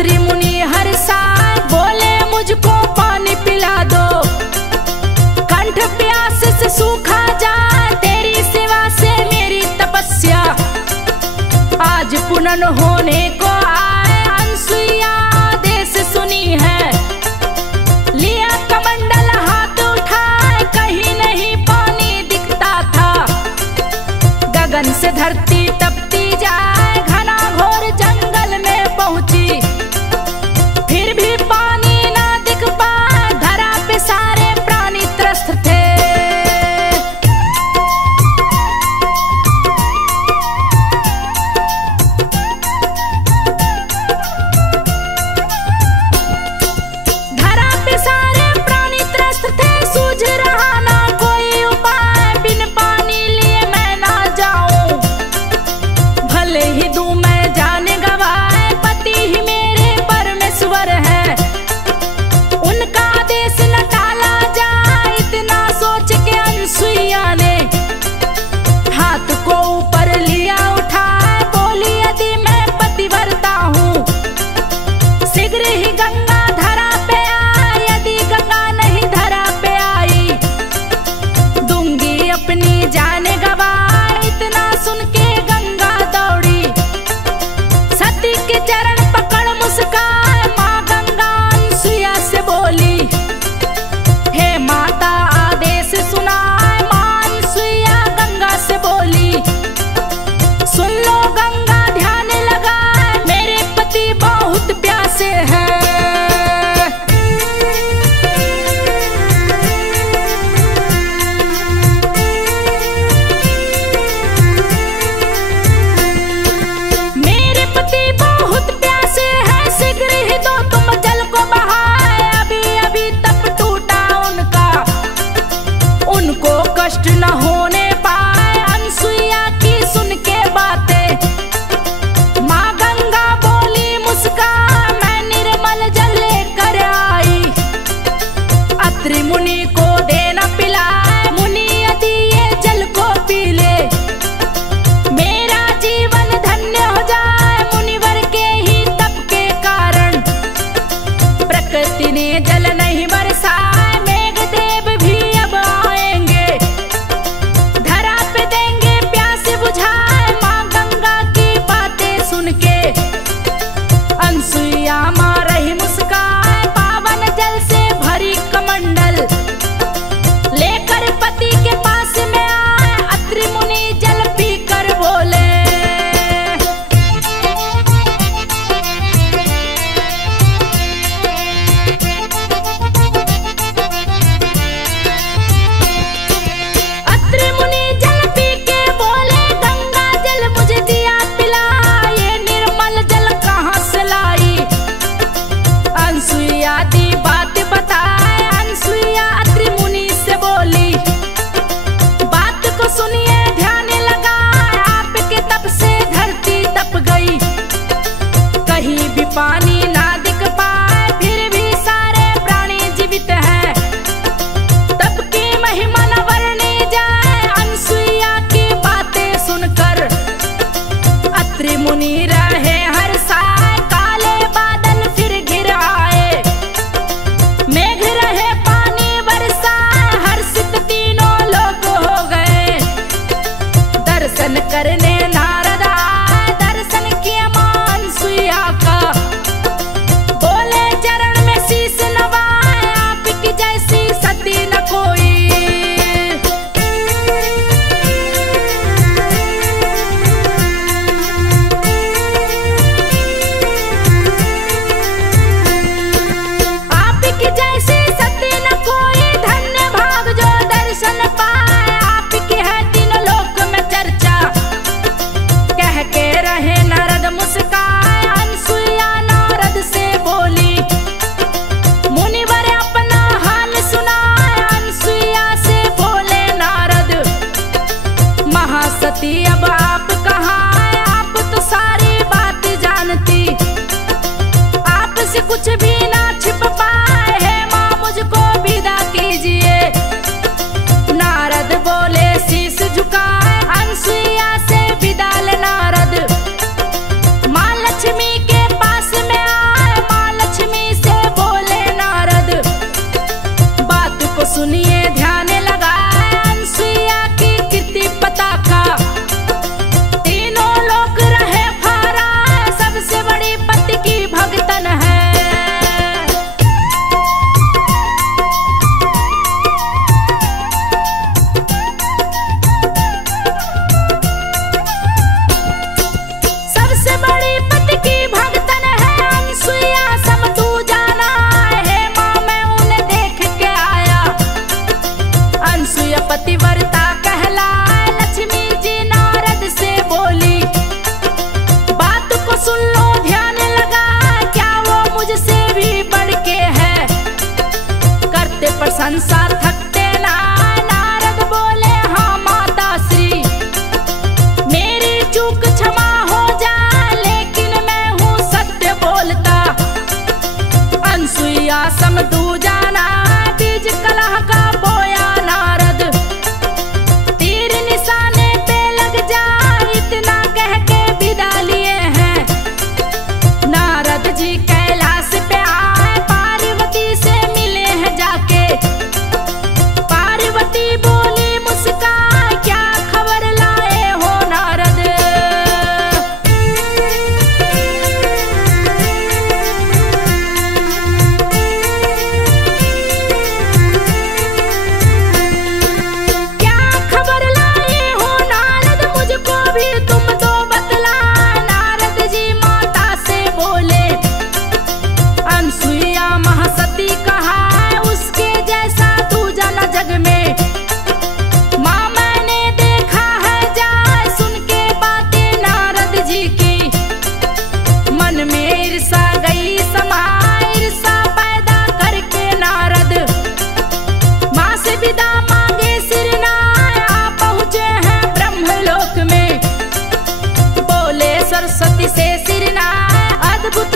अत्रि मुनि हर्षाए बोले मुझको पानी पिला दो, कंठ प्यास से सूखा जाए, तेरी सेवा से मेरी तपस्या आज पुनः होने को आए। अनसुईया आदेश सुनी है, लिया कमंडल हाथ उठाए, कहीं नहीं पानी दिखता था, गगन से धरती तपती जाए, घना घोर जंगल में पहुंची, फिर भी पानी ना दिख पाए, धरा पे सारे प्राणी त्रस्त थे।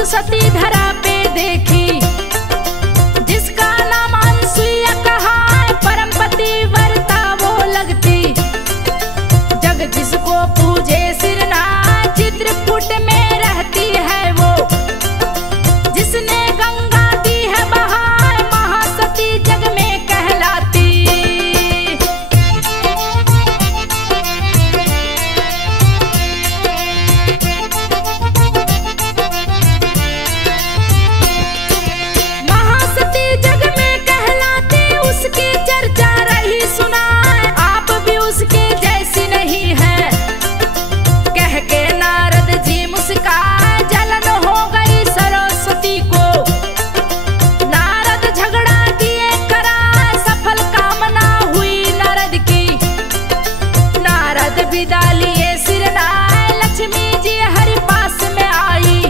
सती धरा पे देखी, जिसका नाम अनसुईया कहा है, परम पतिव्रता वो लगती। जग जिसको पूजे सिरना चित्रकूट में रहती है वो, जिसने गंगा दी है बहार महासती जग में कहलाती। महासती जग में कहलाती, उसकी चर्चा रही सुना, आप भी उसके जैसी नहीं है। कह के नारद जी मुस्काए, जलन हो गई सरस्वती को। नारद झगड़ा दिए करा, सफल कामना हुई नारद की। नारद विदा लिए सिरनाए, लक्ष्मी जी हरि पास में आई।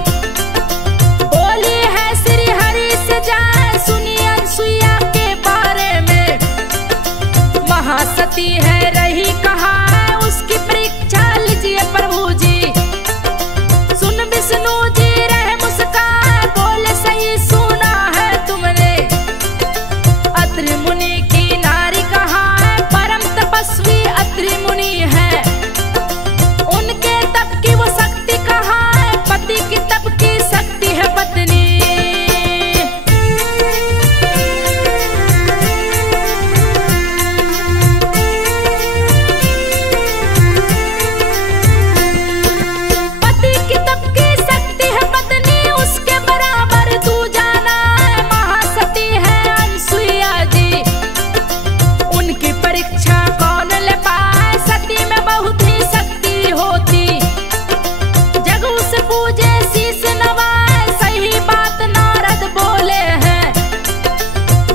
बोली है श्री हरि से जाए, सुनी अनसुईया के बारे में। महासती है रही कहा है, उसकी परीक्षा लीजिए प्रभु जी। सुन विष्णु जी रहे मुस्काए, बोले सही सुना है तुमने। अत्रि मुनि की नारी कहा है, परम तपस्वी अत्रि मुनि है। उनके तप की वो शक्ति कहा है, पति की तप की शक्ति है पत्नी। पति की तप की शक्ति है पत्नी, उसके बराबर तू जाना है। महासती है अनसुईया जी, उनकी परीक्षा कौन ले पाए। सती में बहुत ही शक्ति होती, जग उसे पूजे शीस नवाए। सही बात नारद बोले हैं,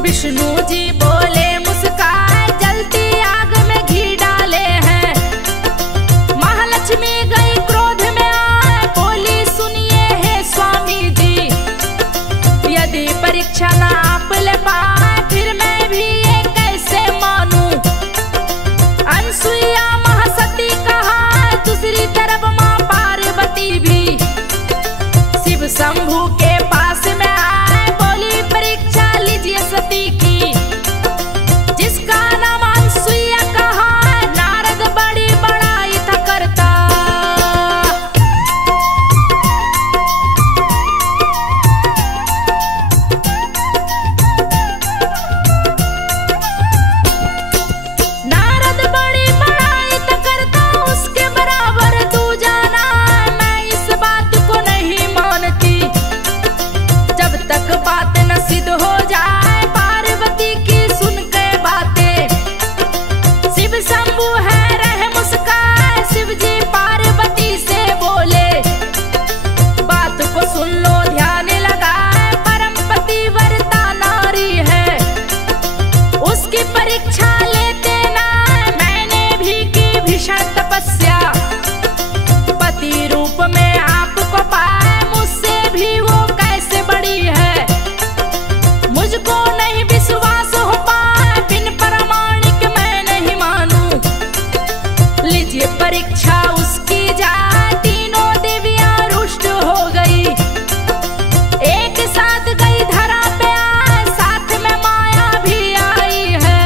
विष्णु जी बोले मुस्काए, जलती आग में घी डाले हैं। महालक्ष्मी गई क्रोध में आए, बोली सुनिए हे स्वामी जी। यदि परीक्षा ना आप ले पाए, फिर मैं भी ये कैसे मानूं। अनसुईया महासती कहा, दूसरी तरफ माँ पार्वती भी शिव शंभु के पास में आए। बोली परीक्षा लीजिए सती की, जिसका नाम अनसुईया कहा है। नारद बड़ी बड़ाई था करता, नारद बड़ी बड़ाई था करता, उसके बराबर तू जाना है। मैं इस बात को नहीं मानती, जब तक बात न सिद्ध हो जाए। पार्वती की सुन के बातें, शिव शंभु है रहे मुस्काए। शिव जी पार्वती से बोले, बात को सुन लो ध्यान लगाए। परम पतिव्रता नारी है, उसकी परीक्षा लेते ना। मैंने भी की भीषण तपस्या, पति रूप में आपको पाए। मुझसे भी वो कैसे बड़ी है, मुझको नहीं विश्वास हो पाए। बिन प्रमाणिक मैं नहीं मानूं, लीजिए परीक्षा उसकी जाए। तीनों देवियां रुष्ट हो गई, एक साथ गई धरा पे आए। साथ में माया भी आई है।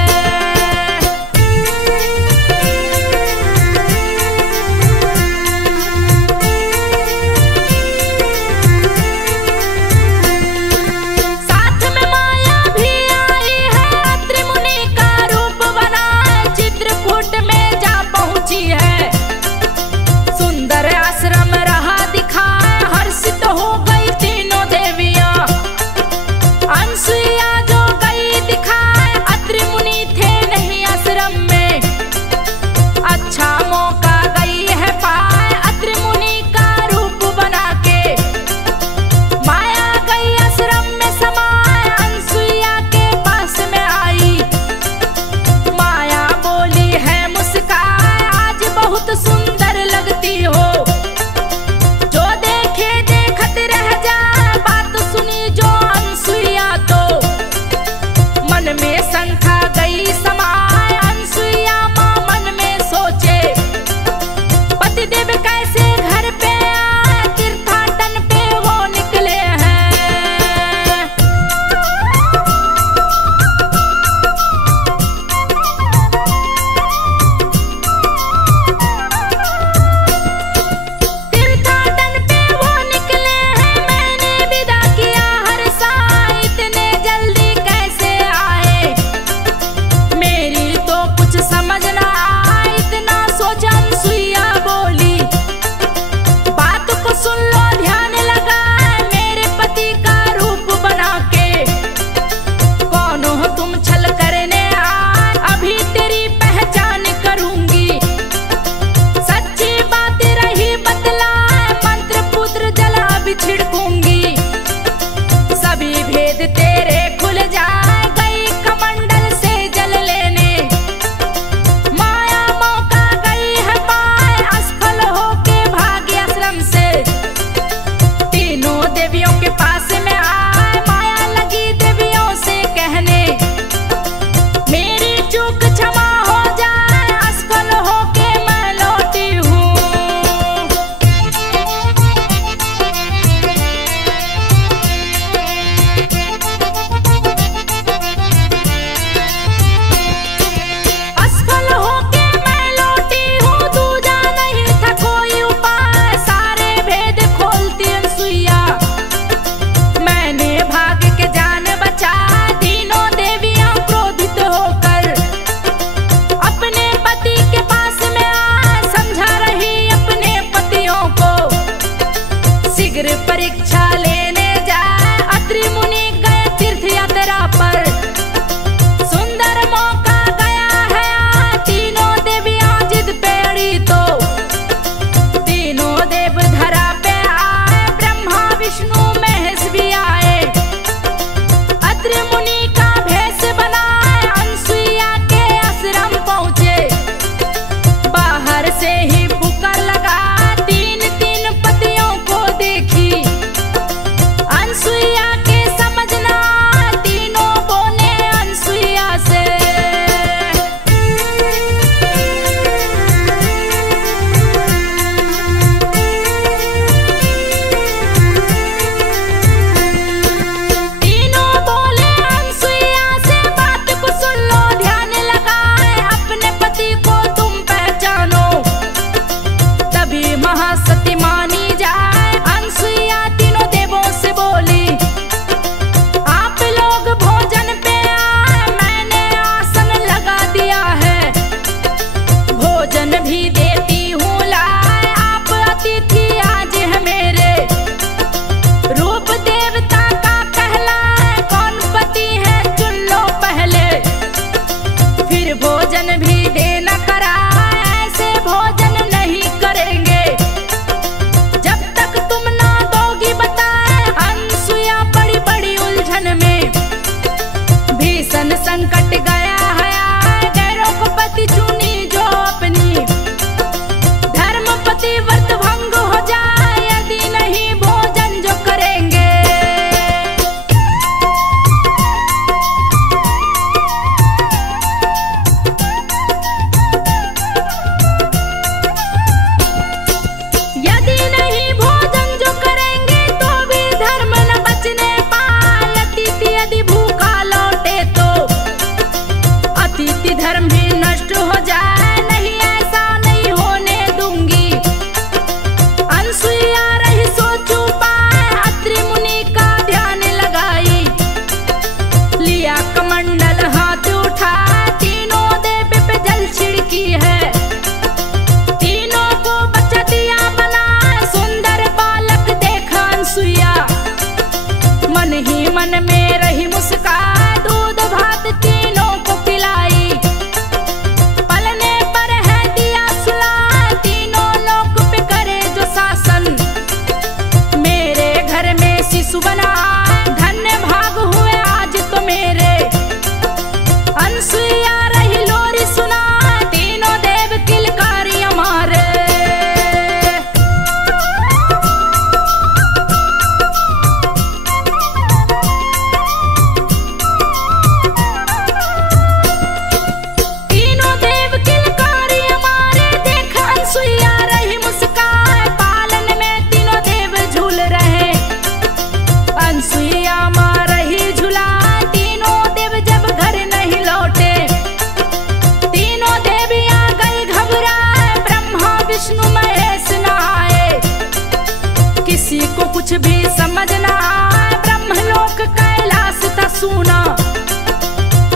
सूना,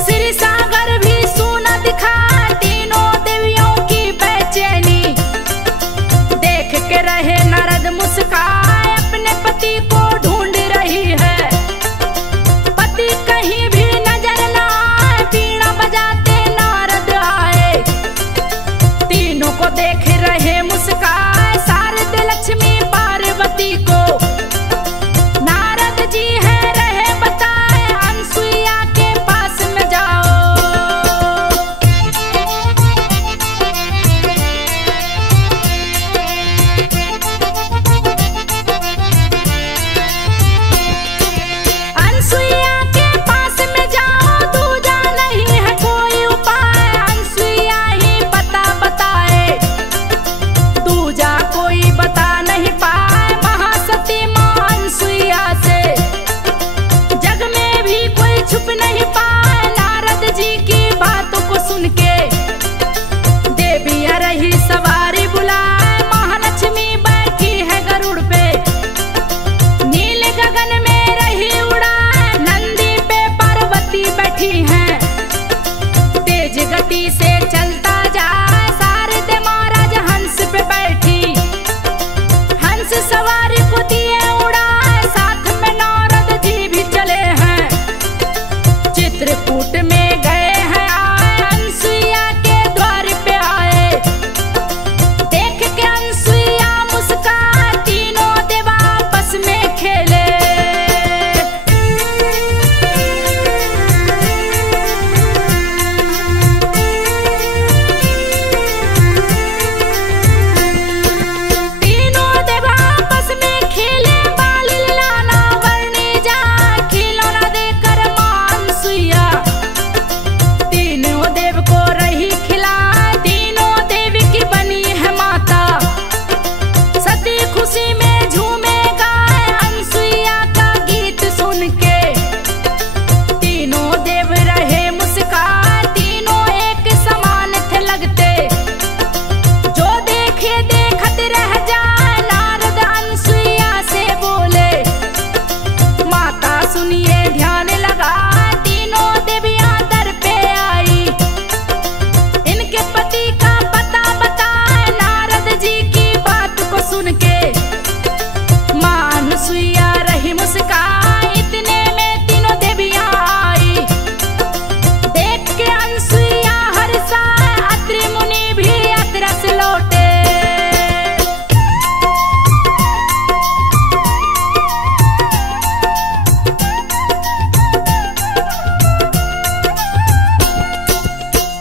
श्री सागर भी सूना दिखा, तीनों देवियों की बेचैनी देख के रहे नारद मुस्काए, अपने पति को ढूंढ रही है, पति कहीं भी नजर न आए, बीड़ा बजाते नारद आए, तीनों को देख रहे मुस्काए, शारद लक्ष्मी पार्वती को नारद जी है रहे बताए, अनसुईया के पास में जाओ। अनसुईया के पास में जाओ, दूजा नहीं है कोई उपाय, अनसुईया ही पता बताए, दूजा कोई बता नहीं पाए, महासती मां अनसुईया से जग में भी कोई छुप नहीं पाए, नारद जी की बातों को सुन के देवियां रही सवारी बुलाए, महालक्ष्मी बैठी है गरुड़ पे, नील गगन में रही उड़ाए, नंदी पे पार्वती बैठी हैं, तेज गति से चलता जाए, शारद महाराज हंस पे बैठी, हंस सवारी को दिए उड़ाए, साथ में नारद जी भी चले हैं, चित्रकूट में गए हैं आए, अनसुईया के द्वार पे आए, देख के अनसुईया मुस्काए, तीनों देव आपस में खेले। तीनों देव आपस में खेले, बाल लाना वर्णी जा, खिलौना देकर मां अनसुईया तीनों देव को रही खिलाए, तीनों देवी की बनी है माता, सती खुशी में झूमे गाए, अनसुईया का गीत सुन के तीनों देव रहे मुस्काए, तीनों एक समान थे लगते, जो देखे देखत रह जाए, नारद अनसुईया से बोले, माता सुनिए ध्यान लगा, तीनों देवियां दर पे आई, इनके पति का पता बताए, नारद जी की बात को सुन के मां अनसुईया रही मुस्काए, इतने में तीनों देवियां आई, देख के अनसुईया हर्षाए, अत्रि मुनि भी यात्रा से लौटे।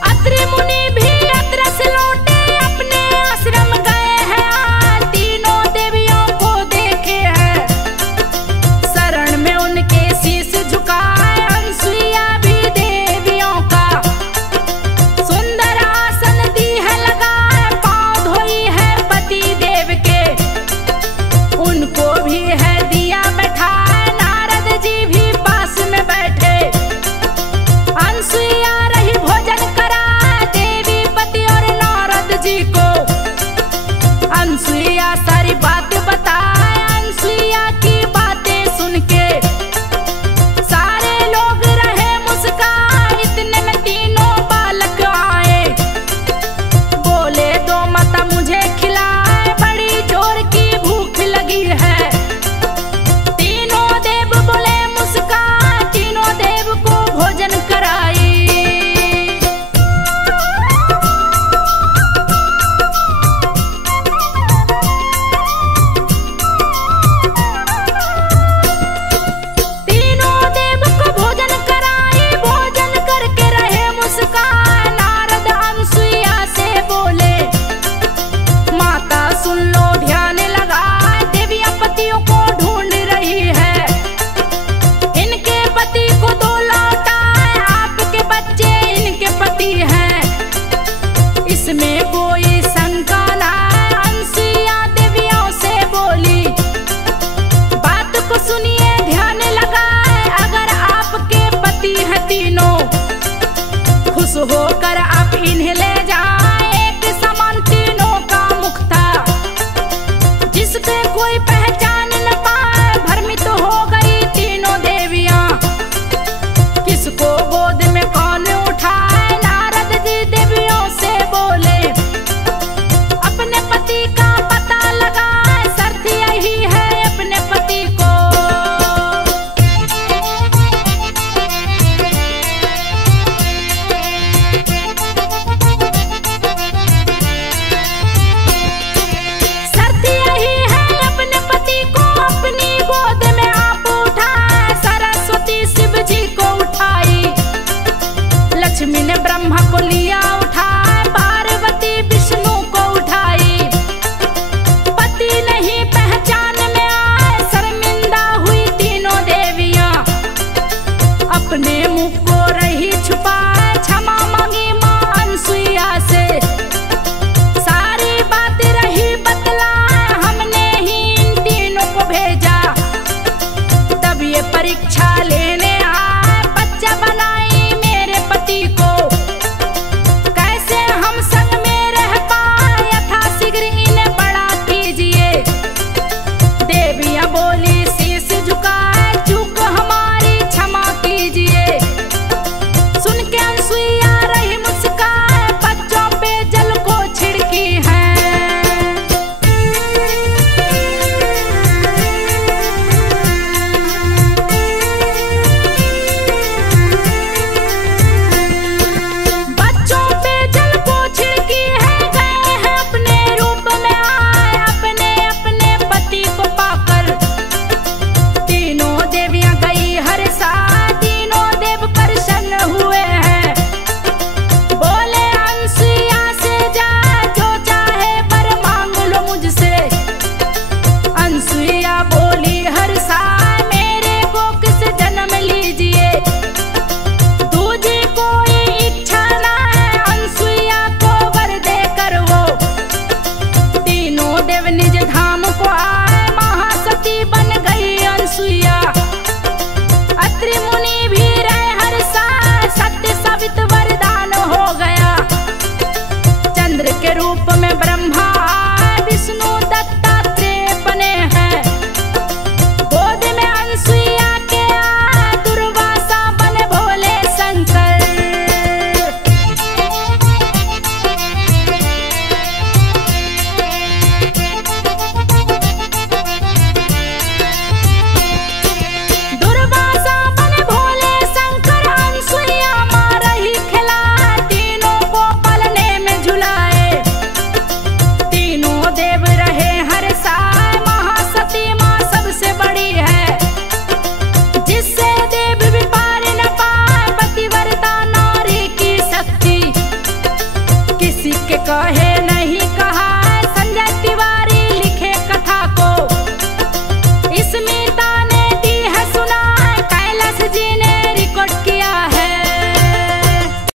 अत्रि मुनि भी यात्रा से लौटे, अपने आश्रम गए हैं, तीनों देवियों को देखे हैं, शरण में उनके शीश झुकाए, अनसुईया भी देवियों का सुंदर आसन दी है लगाए, पांव धोई है पति देव के, उनको भी है दिया बैठाए, नारद जी भी पास में बैठे, अनसुईया रही भोजन कराए, देवी पति और नारद जी को अनसुईया सारी बात बताए, अनसुईया की बातें सुन के सारे लोग रहे मुस्काए, इतने में तीनों बालक आए, बोले दो माता मुझे खिलाए, बड़ी जोर की भूख लगी है, तीनों देव बोले मुस्काए, तीनों देव को भोजन कराई। तीनों देव को भोजन कराई, भोजन करके रहे मुस्काए, नारद अनसुईया से बोले, माता सुन लो ध्यान लगा, देवियां पतियों को ढूंढ रही है, इनके पति को दो लौटाए, आपके बच्चे इनके पति हैं, इसमें कोई शंका ना, अनसुईया देवियों से बोली, बात को सुनिए ध्यान लगाए, अगर आपके पति हैं तीनों, खुश होकर आप इन्हें ले जाए, एक समान तीनों का मुख था, जिसके कोई पहचान न पाए, भ्रमित हो गई तीनों देवियां, कहे